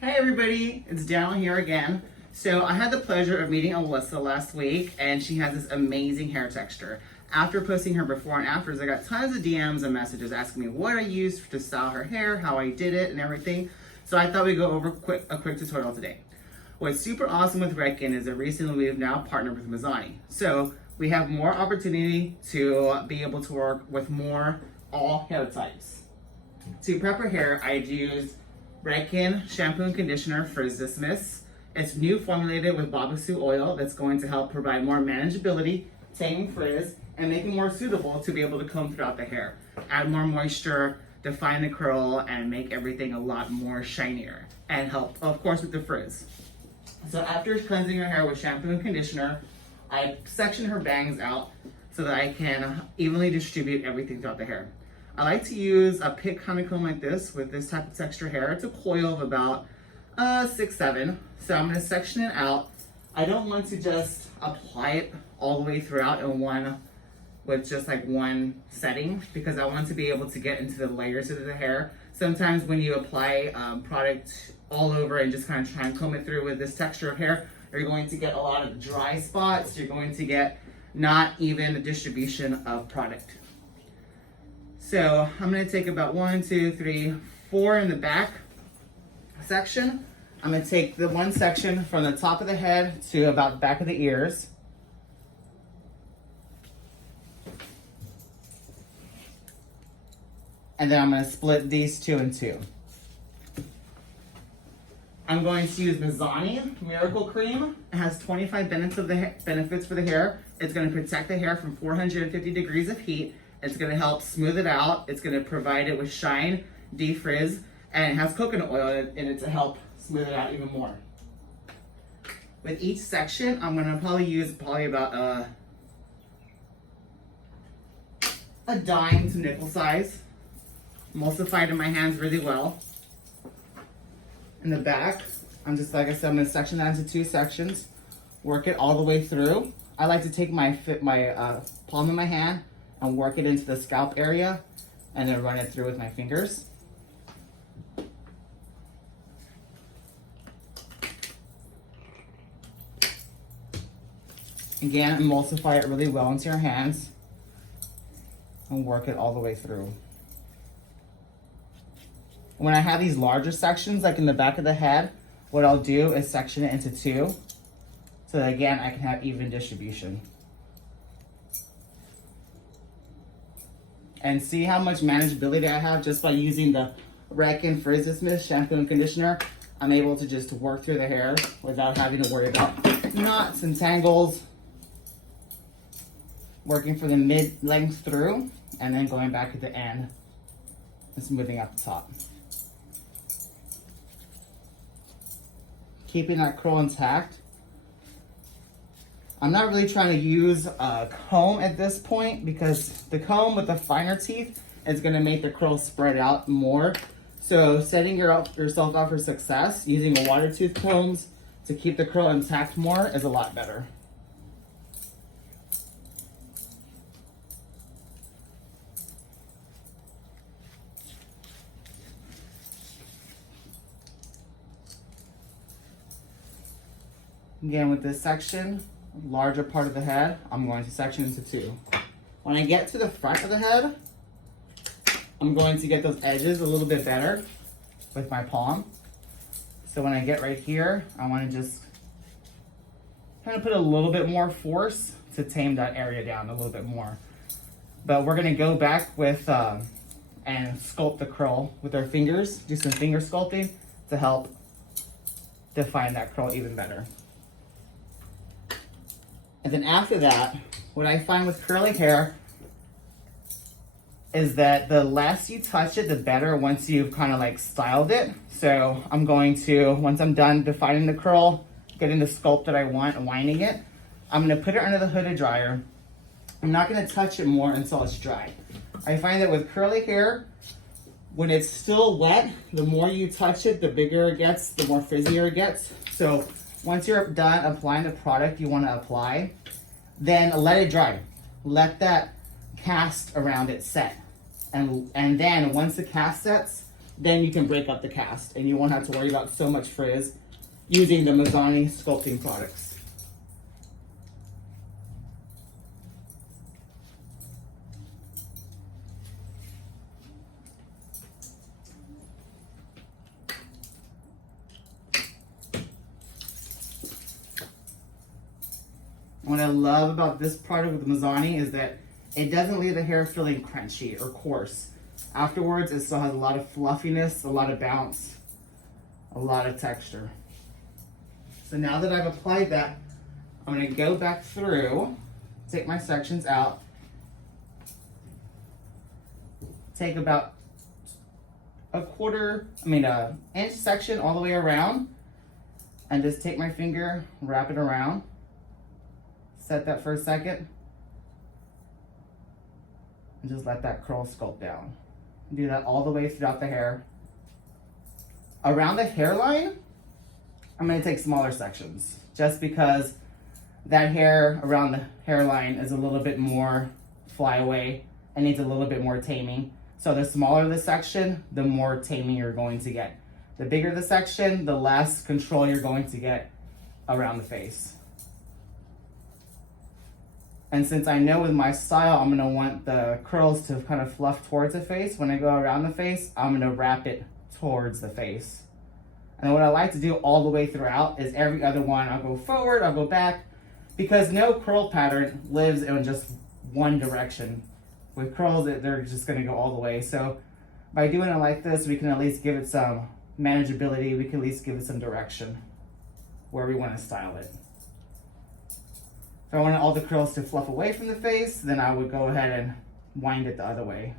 Hey everybody, it's Daniel here again. So I had the pleasure of meeting Alyssa last week and she has this amazing hair texture. After posting her before and afters, I got tons of DMs and messages asking me what I used to style her hair, how I did it and everything. So I thought we'd go over a quick tutorial today. What's super awesome with Redken is that recently we have now partnered with Mizani. So we have more opportunity to be able to work with more all hair types. To prep her hair, I'd use Redken shampoo and conditioner Frizz Mist. It's new formulated with Babasu oil that's going to help provide more manageability, tame frizz, and make it more suitable to be able to comb throughout the hair. Add more moisture, define the curl, and make everything a lot more shinier. And help, of course, with the frizz. So after cleansing her hair with shampoo and conditioner, I section her bangs out so that I can evenly distribute everything throughout the hair. I like to use a pick honeycomb like this with this type of texture hair. It's a coil of about 6-7. So I'm gonna section it out. I don't want to just apply it all the way throughout in one, with just like one setting, because I want to be able to get into the layers of the hair. Sometimes when you apply product all over and just kind of try and comb it through with this texture of hair, you're going to get a lot of dry spots. You're going to get not even the distribution of product. So I'm gonna take about 1, 2, 3, 4 in the back section. I'm gonna take the one section from the top of the head to about the back of the ears. And then I'm gonna split these two in two. I'm going to use Mizani Miracle Cream. It has 25 benefits for the hair. It's gonna protect the hair from 450 degrees of heat. It's gonna help smooth it out. It's gonna provide it with shine, defrizz, and it has coconut oil in it to help smooth it out even more. With each section, I'm gonna probably use about a dime to nickel size. Emulsify it in my hands really well. In the back, I'm just, like I said, I'm gonna section that into 2 sections, work it all the way through. I like to take my palm of my hand and work it into the scalp area and then run it through with my fingers. Again, emulsify it really well into your hands and work it all the way through. When I have these larger sections, like in the back of the head, what I'll do is section it into 2, so that again, I can have even distribution. And see how much manageability I have just by using the Redken Frizz Mist shampoo and conditioner. I'm able to just work through the hair without having to worry about knots and tangles. Working for the mid-length through, and then going back at the end and smoothing out the top. Keeping that curl intact. I'm not really trying to use a comb at this point because the comb with the finer teeth is gonna make the curl spread out more. So setting yourself up for success using a water tooth combs to keep the curl intact more is a lot better. Again, with this section, larger part of the head, I'm going to section into 2. When I get to the front of the head, I'm going to get those edges a little bit better with my palm. So when I get right here, I want to just kind of put a little bit more force to tame that area down a little bit more. But we're going to go back with and sculpt the curl with our fingers, do some finger sculpting to help define that curl even better. And then after that, what I find with curly hair is that the less you touch it, the better once you've kind of like styled it. So I'm going to, once I'm done defining the curl, getting the sculpt that I want and winding it, I'm gonna put it under the hooded dryer. I'm not gonna touch it more until it's dry. I find that with curly hair, when it's still wet, the more you touch it, the bigger it gets, the more frizzier it gets. So once you're done applying the product you want to apply, then let it dry. Let that cast around it set. And then once the cast sets, then you can break up the cast and you won't have to worry about so much frizz using the Mizani sculpting products. What I love about this product with Mizani is that it doesn't leave the hair feeling crunchy or coarse. Afterwards, it still has a lot of fluffiness, a lot of bounce, a lot of texture. So now that I've applied that, I'm gonna go back through, take my sections out, take about an inch section all the way around, and just take my finger, wrap it around. Set that for a second and just let that curl sculpt down. Do that all the way throughout the hair. Around the hairline, I'm gonna take smaller sections just because that hair around the hairline is a little bit more flyaway and needs a little bit more taming. So the smaller the section, the more taming you're going to get. The bigger the section, the less control you're going to get around the face. And since I know with my style, I'm gonna want the curls to kind of fluff towards the face, when I go around the face, I'm gonna wrap it towards the face. And what I like to do all the way throughout is every other one, I'll go forward, I'll go back, because no curl pattern lives in just one direction. With curls, they're just gonna go all the way. So by doing it like this, we can at least give it some manageability, we can at least give it some direction where we wanna style it. If I wanted all the curls to fluff away from the face, then I would go ahead and wind it the other way.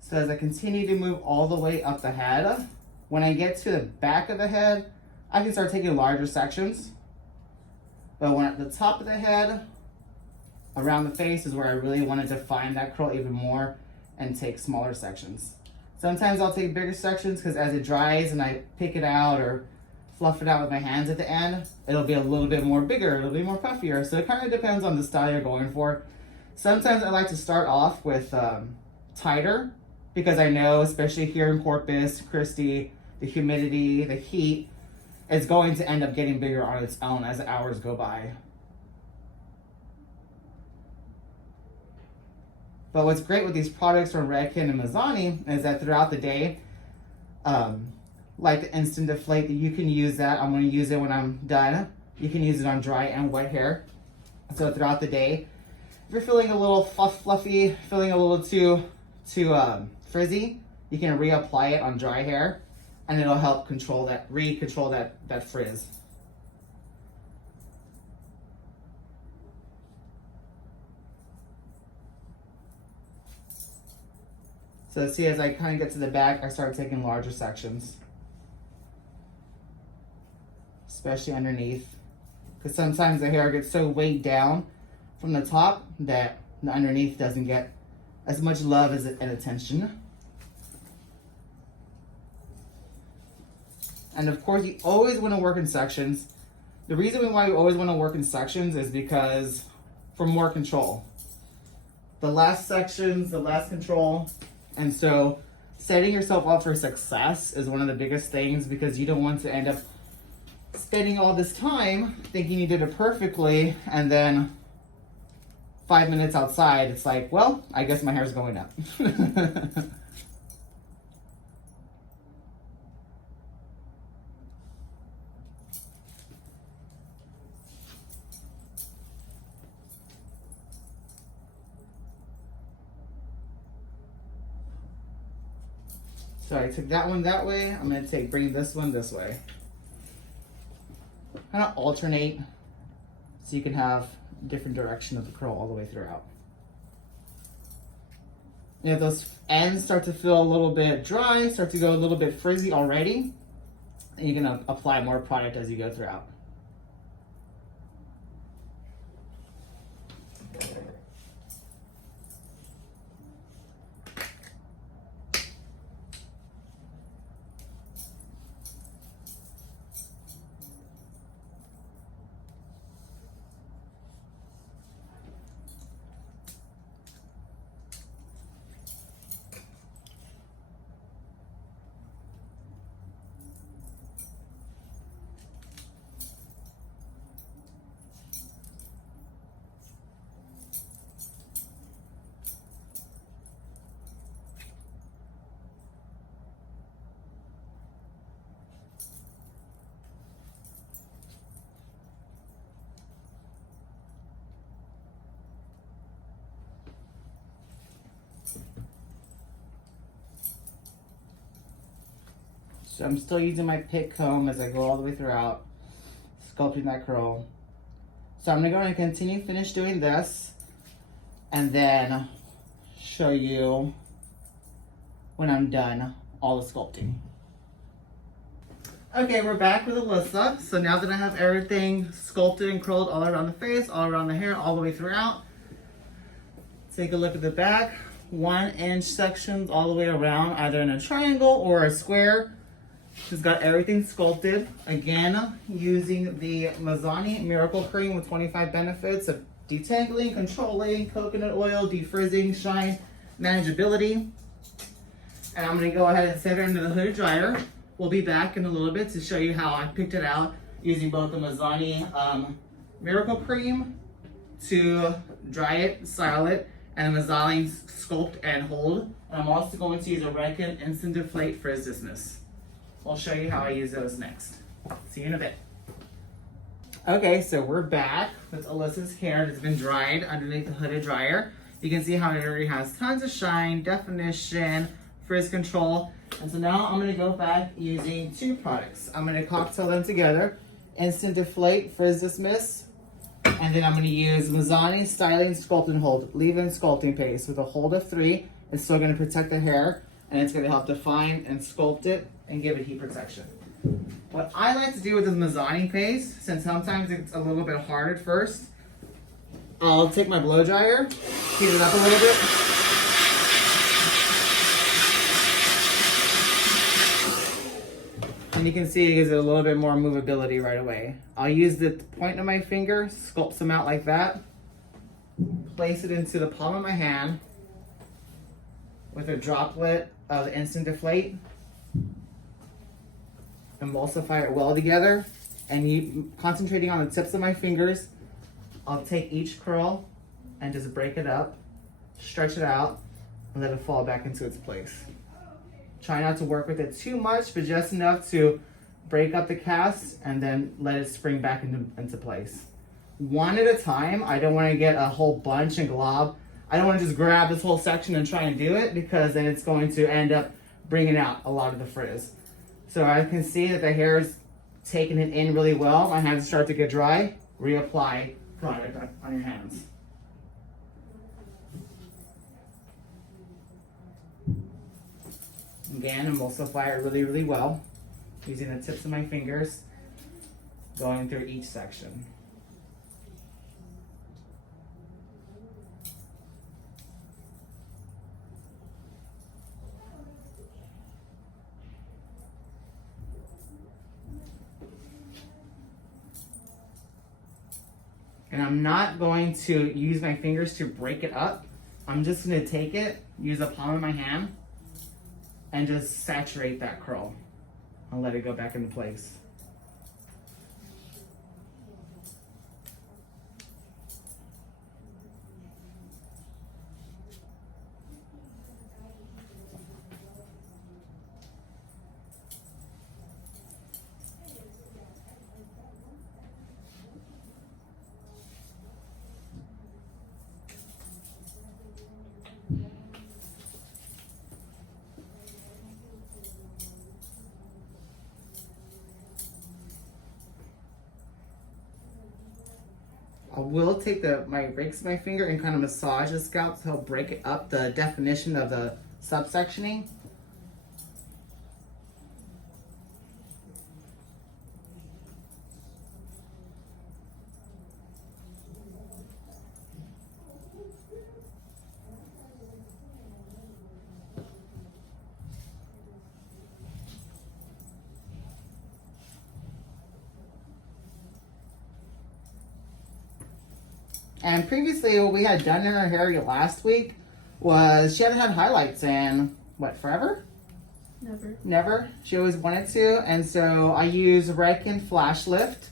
So as I continue to move all the way up the head, when I get to the back of the head, I can start taking larger sections. But when at the top of the head, around the face is where I really want to define that curl even more and take smaller sections. Sometimes I'll take bigger sections because as it dries and I pick it out or fluff it out with my hands at the end, it'll be a little bit more bigger, it'll be more puffier. So it kind of depends on the style you're going for. Sometimes I like to start off with tighter because I know, especially here in Corpus Christi, the humidity, the heat, it's going to end up getting bigger on its own as the hours go by. But what's great with these products from Redken and Mizani is that throughout the day, like the Instant Deflate, you can use that. I'm going to use it when I'm done. You can use it on dry and wet hair. So throughout the day, if you're feeling a little fluffy, feeling a little too frizzy, you can reapply it on dry hair, and it'll help control that frizz. So see, as I kind of get to the back, I start taking larger sections, especially underneath, because sometimes the hair gets so weighed down from the top that the underneath doesn't get as much love and attention. And of course, you always want to work in sections. The reason why you always want to work in sections is because for more control. The less sections, the less control. And so setting yourself up for success is one of the biggest things, because you don't want to end up spending all this time thinking you did it perfectly, and then 5 minutes outside, it's like, well, I guess my hair's going up. So I took that one that way. I'm going to bring this one this way. Kind of alternate so you can have different direction of the curl all the way throughout. And if those ends start to feel a little bit dry, start to go a little bit frizzy already, then you're going to apply more product as you go throughout. So I'm still using my pick comb as I go all the way throughout, sculpting that curl. So I'm gonna finish doing this, and then show you when I'm done all the sculpting. Okay, we're back with Alyssa. So now that I have everything sculpted and curled all around the face, all around the hair, all the way throughout, take a look at the back. 1-inch sections all the way around, either in a triangle or a square. She's got everything sculpted. Again, using the Mizani Miracle Cream with 25 benefits of detangling, controlling, coconut oil, defrizzing, shine, manageability. And I'm gonna go ahead and set her into the hooded dryer. We'll be back in a little bit to show you how I picked it out using both the Mizani Miracle Cream to dry it, style it, and the Mizani Sculpt and Hold. And I'm also going to use a Redken Instant Deflate Frizz Dismiss. I'll show you how I use those next. See you in a bit. Okay, so we're back with Alyssa's hair that's been dried underneath the hooded dryer. You can see how it already has tons of shine, definition, frizz control. And so now I'm gonna go back using 2 products. I'm gonna cocktail them together. Instant Deflate Frizz Dismiss. And then I'm gonna use Mizani Styling Sculpt and Hold Leave-In Sculpting Paste with a hold of 3. It's still gonna protect the hair, and it's gonna help define and sculpt it and give it heat protection. What I like to do with this Mizani paste, since sometimes it's a little bit hard at first, I'll take my blow dryer, heat it up a little bit. And you can see it gives it a little bit more movability right away. I'll use the point of my finger, sculpt some out like that, place it into the palm of my hand with a droplet of the Instant Deflate, emulsify it well together, and concentrating on the tips of my fingers, I'll take each curl and just break it up, stretch it out, and let it fall back into its place. Try not to work with it too much, but just enough to break up the cast and then let it spring back into place. One at a time. I don't want to get a whole bunch and glob. I don't want to just grab this whole section and try and do it, because then it's going to end up bringing out a lot of the frizz. So I can see that the hair is taking it in really well. My hands start to get dry. Reapply product on your hands. Again, emulsify it really, really well, using the tips of my fingers, going through each section. And I'm not going to use my fingers to break it up. I'm just going to take it, use the palm of my hand, and just saturate that curl and let it go back into place. I will take my rakes of my finger and kind of massage the scalp to help break it up the definition of the subsectioning. And previously, what we had done in her hair last week was she hadn't had highlights in, what, forever? Never. Never. She always wanted to. And so I use Redken Flash Lift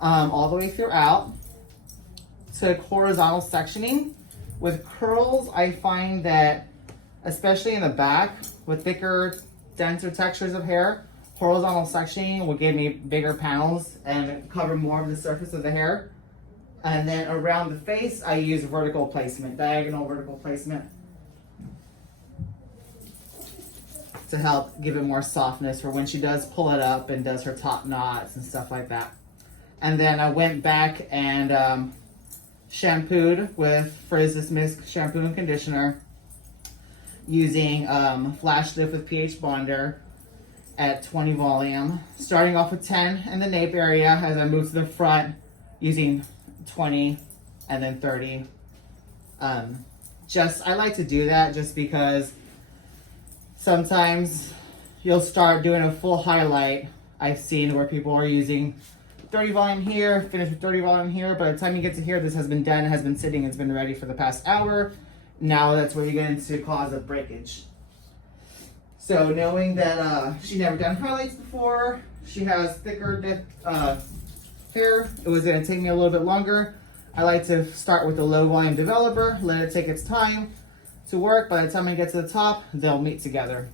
all the way throughout. Took horizontal sectioning. With curls, I find that, especially in the back, with thicker, denser textures of hair, horizontal sectioning will give me bigger panels and cover more of the surface of the hair. And then around the face, I use vertical placement, diagonal vertical placement. to help give it more softness for when she does pull it up and does her top knots and stuff like that. And then I went back and shampooed with Frizz's Mist shampoo and conditioner using Flash Lift with pH Bonder at 20 volume, starting off with 10 in the nape area as I move to the front using 20 and then 30. I like to do that just because sometimes you'll start doing a full highlight. I've seen where people are using 30 volume here, finish with 30 volume here. By the time you get to here, this has been done, has been sitting, it's been ready for the past hour. Now that's where you get into cause of breakage. So knowing that she never done highlights before, she has thicker hair, it was gonna take me a little bit longer. I like to start with a low volume developer, let it take its time to work. By the time I get to the top, they'll meet together.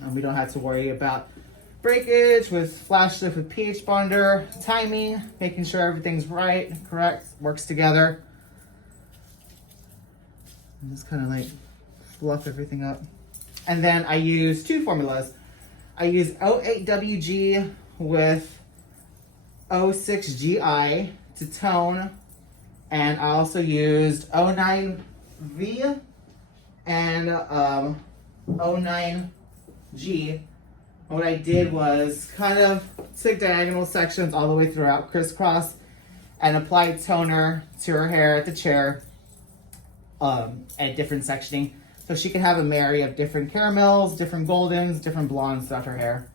And we don't have to worry about breakage with Flash Lift with pH Bonder, timing, making sure everything's right, correct, works together. And just kind of like fluff everything up. And then I use two formulas. I use 08WG with 06GI to tone, and I also used 09V and 09G. What I did was kind of took diagonal sections all the way throughout, crisscross, and applied toner to her hair at the chair at different sectioning. So she can have a marry of different caramels, different goldens, different blondes throughout her hair.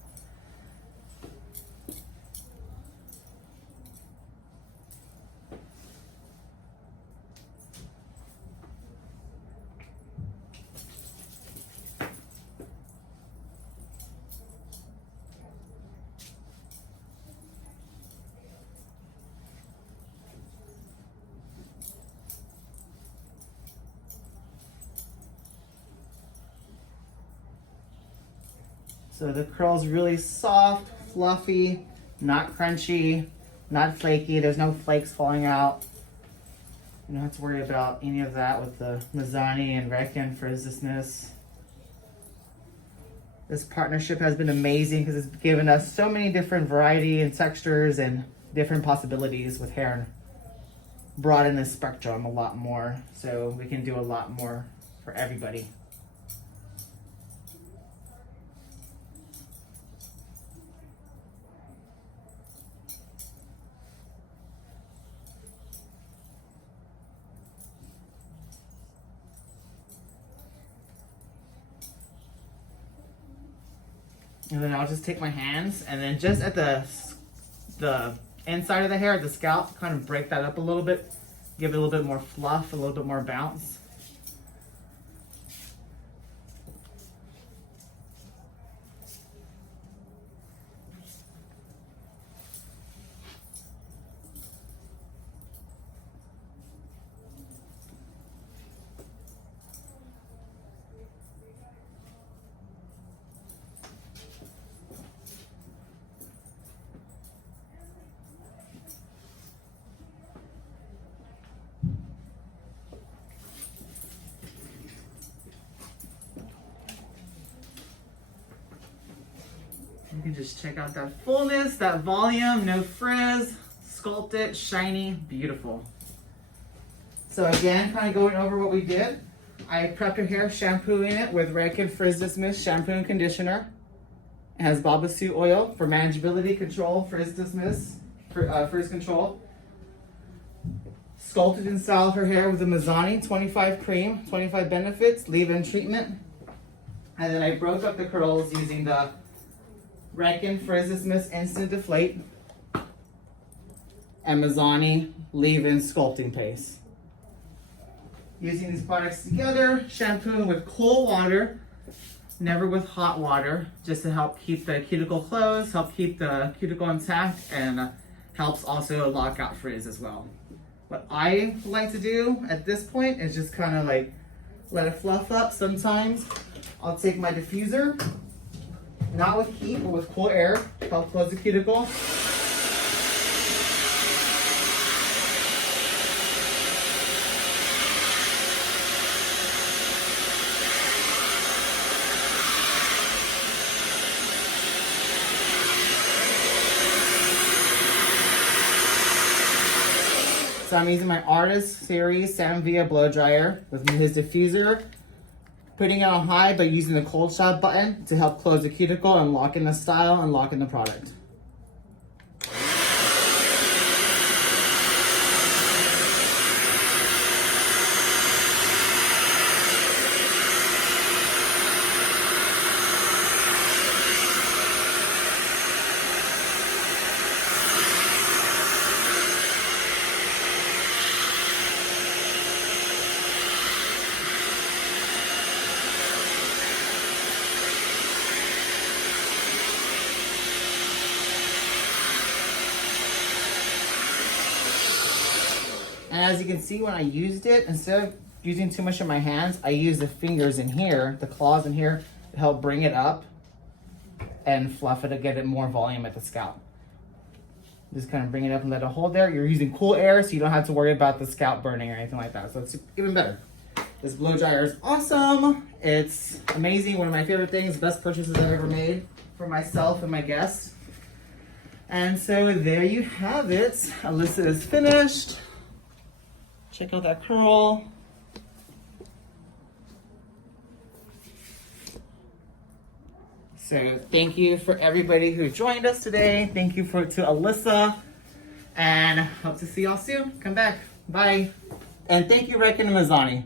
So the curl's really soft, fluffy, not crunchy, not flaky. There's no flakes falling out. You don't have to worry about any of that with the Mizani and Redken frizzlessness. This partnership has been amazing because it's given us so many different variety and textures and different possibilities with hair, and broaden the spectrum a lot more, so we can do a lot more for everybody. And then I'll just take my hands and then just at the inside of the hair, the scalp, kind of break that up a little bit, give it a little bit more fluff, a little bit more bounce. You can just check out that fullness, that volume, no frizz, sculpted, shiny, beautiful. So again, kind of going over what we did. I prepped her hair, shampooing it with Redken Frizzless Mist shampoo and conditioner. It has Babassu oil for manageability control, Frizzless Mist, frizz control. Sculpted and styled her hair with a Mizani 25 cream, 25 benefits, leave-in treatment. And then I broke up the curls using the Redken Frizzless Mist Instant Deflate and Mizani leave-in sculpting paste. Using these products together, shampooing with cold water, never with hot water, just to help keep the cuticle closed, help keep the cuticle intact, and helps also lock out frizz as well. What I like to do at this point is just kind of like let it fluff up. Sometimes I'll take my diffuser, not with heat, but with cool air, help close the cuticle. So I'm using my Artist Series Samvia blow dryer with his diffuser, putting it on high but using the cold shot button to help close the cuticle and lock in the style and lock in the product. And as you can see, when I used it, instead of using too much in my hands, I used the fingers in here, the claws in here, to help bring it up and fluff it to get it more volume at the scalp. Just kind of bring it up and let it hold there. You're using cool air, so you don't have to worry about the scalp burning or anything like that. So it's even better. This blow dryer is awesome. It's amazing. One of my favorite things, best purchases I've ever made for myself and my guests. And so there you have it. Alyssa is finished. Check out that curl. So thank you for everybody who joined us today. Thank you to Alyssa, and hope to see y'all soon. Come back. Bye. And thank you, Redken and Mizani.